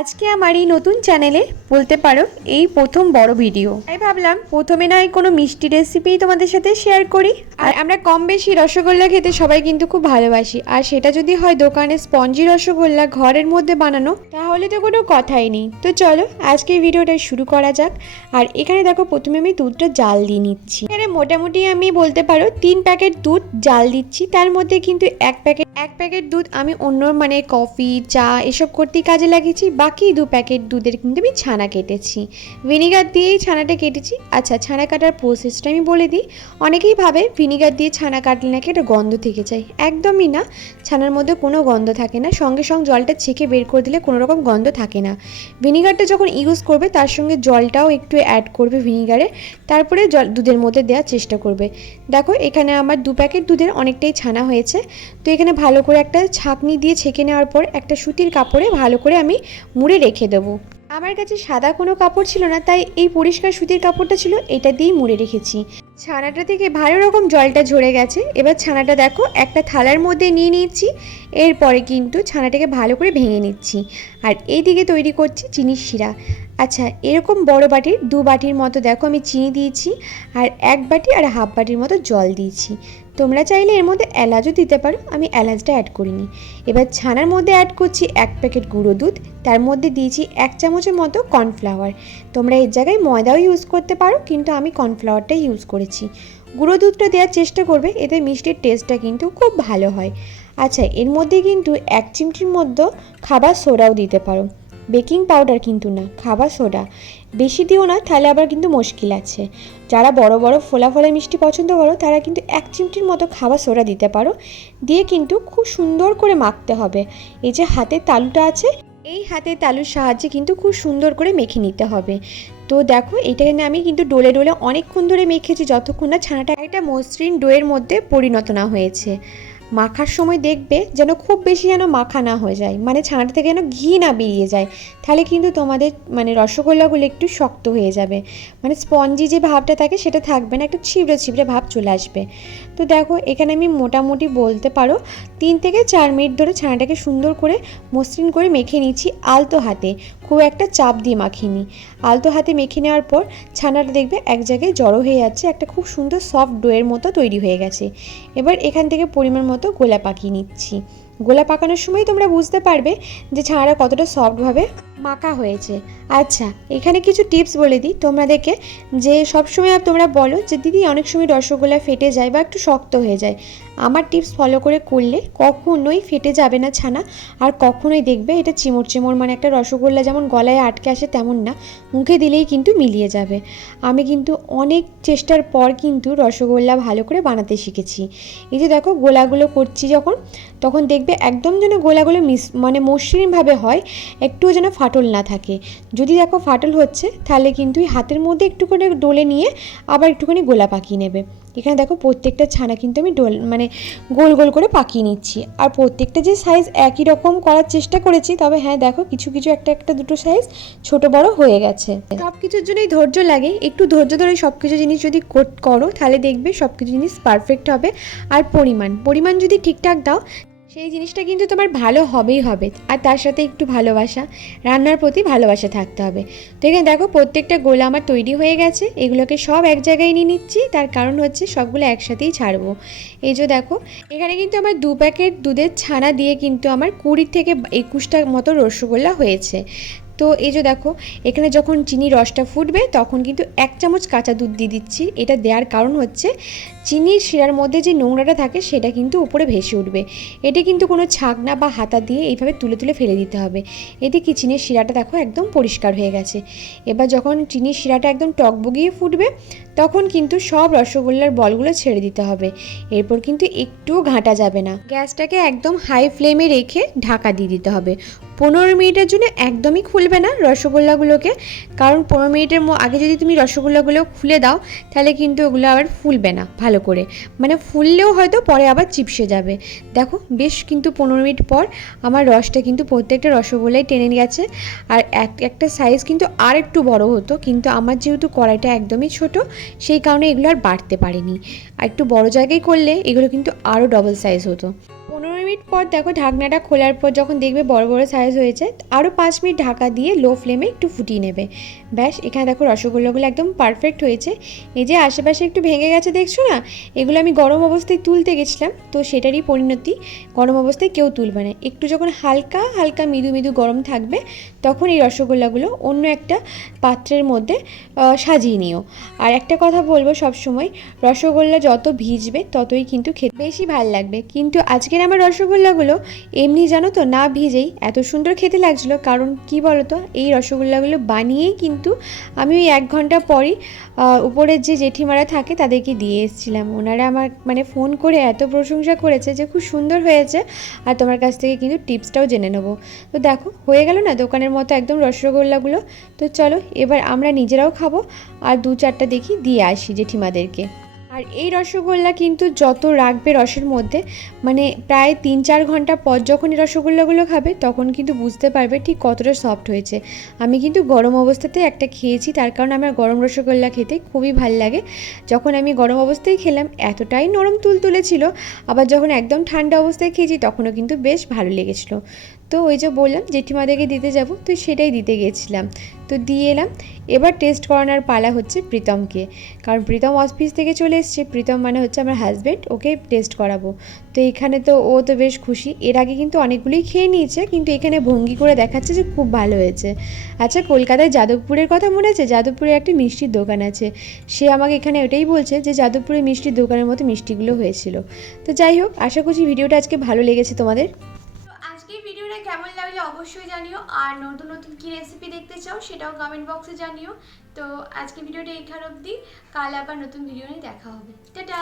আজকে আমার এই নতুন চ্যানেলে বলতে পারো এই প্রথম বড় ভিডিও, তাই ভাবলাম প্রথমে নয় কোনো মিষ্টি রেসিপি তোমাদের সাথে শেয়ার করি। আর আমরা কম বেশি রসগোল্লা খেতে সবাই কিন্তু খুব ভালোবাসি, আর সেটা যদি হয় দোকানে স্পঞ্জি রসগোল্লা ঘরের মধ্যে বানানো, তাহলে তো কোনো কথাই নেই। তো চলো আজকে ভিডিওটা শুরু করা যাক। আর এখানে দেখো প্রথমে আমি দুধটা জাল দিয়ে নিচ্ছি। এখানে মোটামুটি আমি বলতে পারো 3 প্যাকেট দুধ জাল দিচ্ছি। তার মধ্যে কিন্তু এক প্যাকেট দুধ আমি অন্য মানে কফি চা এসব করতেই কাজে লাগিয়েছি। বাকি 2 প্যাকেট দুধের কিন্তু আমি ছানা কেটেছি, ভিনিগার দিয়েই ছানাটা কেটেছি। আচ্ছা, ছানা কাটার প্রসেসটা আমি বলে দিই। অনেকেই ভাবে ভিনিগার দিয়ে ছানা কাটলে নাকি একটা গন্ধ থেকে যায়। একদমই না, ছানার মধ্যে কোনো গন্ধ থাকে না। সঙ্গে সঙ্গে জলটা ছেঁকে বের করে দিলে কোনো রকম গন্ধ থাকে না। ভিনিগারটা যখন ইউজ করবে তার সঙ্গে জলটাও একটু অ্যাড করবে ভিনিগারে, তারপরে দুধের মধ্যে দেওয়ার চেষ্টা করবে। দেখো এখানে আমার 2 প্যাকেট দুধের অনেকটাই ছানা হয়েছে। তো এখানে ভালো করে একটা ছাঁকনি দিয়ে ছেঁকে নেওয়ার পর একটা সুতির কাপড়ে ভালো করে আমি মুড়ে রেখে দেবো। আমার কাছে সাদা কোনো কাপড় ছিল না, তাই এই পরিষ্কার সুতির কাপড়টা ছিল, এটা দিয়েই মুড়ে রেখেছি। ছানাটা থেকে ভালো রকম জলটা ঝরে গেছে। এবার ছানাটা দেখো একটা থালার মধ্যে নিয়ে নিচ্ছি। এরপরে কিন্তু ছানাটাকে ভালো করে ভেঙে নিচ্ছি। আর এইদিকে তৈরি করছি চিনির শিরা। আচ্ছা, এরকম বড় বাটির 2 বাটির মতো দেখো আমি চিনি দিয়েছি, আর 1 বাটি আর হাফ বাটির মতো জল দিয়েছি। তোমরা চাইলে এর মধ্যে এলাচও দিতে পারো, আমি এলাচটা অ্যাড করিনি। এবার ছানার মধ্যে অ্যাড করছি 1 প্যাকেট গুঁড়ো দুধ, তার মধ্যে দিয়েছি 1 চামচের মতো কর্নফ্লাওয়ার। তোমরা এর জায়গায় ময়দাও ইউজ করতে পারো, কিন্তু আমি কর্নফ্লাওয়ারটাই ইউজ করেছি। গুঁড়ো দুধটা দেওয়ার চেষ্টা করবে, এতে মিষ্টির টেস্টটা কিন্তু খুব ভালো হয়। আচ্ছা, এর মধ্যে কিন্তু 1 চিমটির মধ্যে খাবার সোডাও দিতে পারো, বেকিং পাউডার কিন্তু না, খাবার সোডা। বেশি দিও না, তাহলে আবার কিন্তু মুশকিল আছে। যারা বড় বড় ফোলা ফোলা মিষ্টি পছন্দ করো তারা কিন্তু 1 চিমটির মতো খাবার সোডা দিতে পারো। দিয়ে কিন্তু খুব সুন্দর করে মাখতে হবে। এই যে হাতের তালুটা আছে, এই হাতের তালুর সাহায্যে কিন্তু খুব সুন্দর করে মেখে নিতে হবে। তো দেখো এটাকে আমি কিন্তু ডোলে ডোলে অনেকক্ষণ ধরে মেখেছি, যতক্ষণ না ছানাটা একটা মসৃণ ডোয়ের মধ্যে পরিণত না হয়েছে। মাখার সময় দেখবে যেন খুব বেশি যেন মাখা না হয়ে যায়, মানে ছানাটা থেকে যেন ঘি না বেরিয়ে যায়, তাহলে কিন্তু তোমাদের মানে রসগোল্লাগুলো একটু শক্ত হয়ে যাবে, মানে স্পঞ্জি যে ভাবটা থাকে সেটা থাকবে না, একটু ছিবড়ে ছিবড়ে ভাব চলে আসবে। তো দেখো এখানে আমি মোটামুটি বলতে পারো 3 থেকে 4 মিনিট ধরে ছানাটাকে সুন্দর করে মসৃণ করে মেখে নিচ্ছি আলতো হাতে, খুব একটা চাপ দিয়ে মাখিনি। আলতো হাতে মেখে নেওয়ার পর ছানাটা দেখবে এক জায়গায় জড়ো হয়ে যাচ্ছে, একটা খুব সুন্দর সফট ডোয়ের মতো তৈরি হয়ে গেছে। এবার এখান থেকে পরিমাণ মতো গোলা পাকিয়ে নিচ্ছি। গোলা পাকানোর সময় তোমরা বুঝতে পারবে যে ছানাটা কতটা সফটভাবে মাখা হয়েছে। আচ্ছা, এখানে কিছু টিপস বলে দিই তোমাদেরকে, যে সবসময় তোমরা বলো যে দিদি অনেক সময় রসগোল্লা ফেটে যায় বা একটু শক্ত হয়ে যায়। আমার টিপস ফলো করে করলে কখনোই ফেটে যাবে না ছানা, আর কখনোই দেখবে এটা চিমড় চিমড়, মানে একটা রসগোল্লা যেমন গলায় আটকে আসে তেমন না, মুখে দিলেই কিন্তু মিলিয়ে যাবে। আমি কিন্তু অনেক চেষ্টার পর কিন্তু রসগোল্লা ভালো করে বানাতে শিখেছি। এই যে দেখো গোলাগুলো করছি যখন, তখন দেখবে একদম যেন গোলাগুলো মানে মসৃণভাবে হয়, একটুও যেন ফাটল না থাকে। যদি দেখো ফাটল হচ্ছে তাহলে কিন্তু হাতের মধ্যে একটু করে ডলে নিয়ে আবার একটুখানি গোলা পাকিয়ে নেবে। এখানে দেখো প্রত্যেকটা ছানা কিন্তু আমি মানে গোল গোল করে পাকিয়ে নিচ্ছি, আর প্রত্যেকটা যে সাইজ একই রকম করার চেষ্টা করেছি, তবে হ্যাঁ দেখো কিছু কিছু একটা দুটো সাইজ ছোট বড় হয়ে গেছে। সব কিছুর জন্যই ধৈর্য লাগে, একটু ধৈর্য ধরে সব কিছু জিনিস যদি করো তাহলে দেখবে সব কিছু জিনিস পারফেক্ট হবে। আর পরিমাণ যদি ঠিকঠাক দাও সেই জিনিসটা কিন্তু তোমার ভালো হবেই হবে। আর তার সাথে একটু ভালোবাসা, রান্নার প্রতি ভালোবাসা থাকতে হবে। তো এখানে দেখো প্রত্যেকটা গোলা আমার তৈরি হয়ে গেছে, এগুলোকে সব এক জায়গায় নিয়ে নিচ্ছি, তার কারণ হচ্ছে সবগুলো একসাথেই ছাড়বো। এই যে দেখো এখানে কিন্তু আমার 2 প্যাকেট দুধের ছানা দিয়ে কিন্তু আমার 20 থেকে 21টা মতো রসগোল্লা হয়েছে। তো এই যে দেখো এখানে যখন চিনির রসটা ফুটবে তখন কিন্তু 1 চামচ কাঁচা দুধ দিয়ে দিচ্ছি। এটা দেওয়ার কারণ হচ্ছে চিনির শিরার মধ্যে যে নোংরাটা থাকে সেটা কিন্তু উপরে ভেসে উঠবে। এটি কিন্তু কোনো ছাঁকনা বা হাতা দিয়ে এইভাবে তুলে তুলে ফেলে দিতে হবে। এতে কি চিনির শিরাটা দেখো একদম পরিষ্কার হয়ে গেছে। এবার যখন চিনির শিরাটা একদম টকবগিয়ে ফুটবে তখন কিন্তু সব রসগোল্লার বলগুলো ছেড়ে দিতে হবে। এরপর কিন্তু একটুও ঘাঁটা যাবে না, গ্যাসটাকে একদম হাই ফ্লেমে রেখে ঢাকা দিয়ে দিতে হবে। 15 মিনিটের জন্য একদমই খুলবে না রসগোল্লাগুলোকে, কারণ 15 মিনিটের আগে যদি তুমি রসগোল্লাগুলো খুলে দাও তাহলে কিন্তু ওগুলো আবার ফুলবে না ভালো করে, মানে ফুললেও হয়তো পরে আবার চিপসে যাবে। দেখো বেশ কিন্তু 15 মিনিট পর আমার রসটা কিন্তু প্রত্যেকটা রসগোল্লাই টেনে গেছে। আর একটা সাইজ কিন্তু আর একটু বড় হতো, কিন্তু আমার যেহেতু কড়াইটা একদমই ছোট সেই কারণে এগুলো আর বাড়তে পারেনি। আর একটু বড় জায়গায় করলে এগুলো কিন্তু আরও ডবল সাইজ হতো। 15 মিনিট পর দেখো ঢাকনাটা খোলার পর যখন দেখবে বড় বড় সাইজ হয়েছে, আরও 5 মিনিট ঢাকা দিয়ে লো ফ্লেমে একটু ফুটিয়ে নেবে। ব্যাস, এখানে দেখো রসগোল্লাগুলো একদম পারফেক্ট হয়েছে। এই যে আশেপাশে একটু ভেঙে গেছে দেখছো না, এগুলো আমি গরম অবস্থায় তুলতে গেছিলাম, তো সেটারই পরিণতি। গরম অবস্থায় কেউ তুলবে না, একটু যখন হালকা হালকা মৃদু মৃদু গরম থাকবে তখন এই রসগোল্লাগুলো অন্য একটা পাত্রের মধ্যে সাজিয়ে নিও। আর একটা কথা বলবো, সবসময় রসগোল্লা যত ভিজবে ততই কিন্তু খেতে বেশি ভালো লাগবে। কিন্তু আজকের আমার রসগোল্লাগুলো এমনি জানো তো না ভিজেই এত সুন্দর খেতে লাগছিলো। কারণ কি বলো তো, এই রসগোল্লাগুলো বানিয়েই কিন্তু আমি ওই 1 ঘন্টা পরই উপরের যে জেঠিমারা থাকে তাদেরকে দিয়ে এসেছিলাম। ওনারা আমার মানে ফোন করে এত প্রশংসা করেছে যে খুব সুন্দর হয়েছে, আর তোমার কাছ থেকে কিন্তু টিপসটাও জেনে নেবো। তো দেখো হয়ে গেল না দোকানের মতো একদম রসগোল্লাগুলো। তো চলো এবার আমরা নিজেরাও খাবো, আর 2-4টা দেখি দিয়ে আসি জেঠিমাদেরকে। আর এই রসগোল্লা কিন্তু যত রাখবে রসের মধ্যে, মানে প্রায় 3-4 ঘন্টা পর যখন এই রসগোল্লাগুলো খাবে তখন কিন্তু বুঝতে পারবে ঠিক কতটা সফট হয়েছে। আমি কিন্তু গরম অবস্থাতেই একটা খেয়েছি, তার কারণ আমার গরম রসগোল্লা খেতে খুবই ভাল লাগে। যখন আমি গরম অবস্থায় খেলাম এতটাই নরম তুলতুলে ছিল, আবার যখন একদম ঠান্ডা অবস্থায় খেয়েছি তখনও কিন্তু বেশ ভালো লেগেছিলো। তো ওই যে বললাম জেঠিমাদেরকে দিতে যাব, তো সেটাই দিতে গেছিলাম, তো দিয়ে এলাম। এবার টেস্ট করানোর পালা হচ্ছে প্রীতমকে, কারণ প্রীতম অফিস থেকে চলে এসছে। প্রীতম মানে হচ্ছে আমার হাজব্যান্ড, ওকে টেস্ট করাবো। তো এখানে তো ও তো বেশ খুশি, এর আগে কিন্তু অনেকগুলোই খেয়ে নিয়েছে, কিন্তু এখানে ভঙ্গি করে দেখাচ্ছে যে খুব ভালো হয়েছে। আচ্ছা, কলকাতায় যাদবপুরের কথা মনে আছে? যাদবপুরে একটা মিষ্টির দোকান আছে, সে আমাকে এখানে ওটাই বলছে যে যাদবপুরে মিষ্টির দোকানের মতো মিষ্টিগুলো হয়েছিল। তো যাই হোক, আশা করছি ভিডিওটা আজকে ভালো লেগেছে তোমাদের। আজকের ভিডিওটা কেমন লাগলো অবশ্যই জানিও, আর নতুন নতুন কী রেসিপি দেখতে চাও সেটাও কমেন্ট বক্সে জানিও। তো আজকে ভিডিওটা এখান অবধি, কাল আবার নতুন ভিডিও নিয়ে দেখা হবে। টাটা।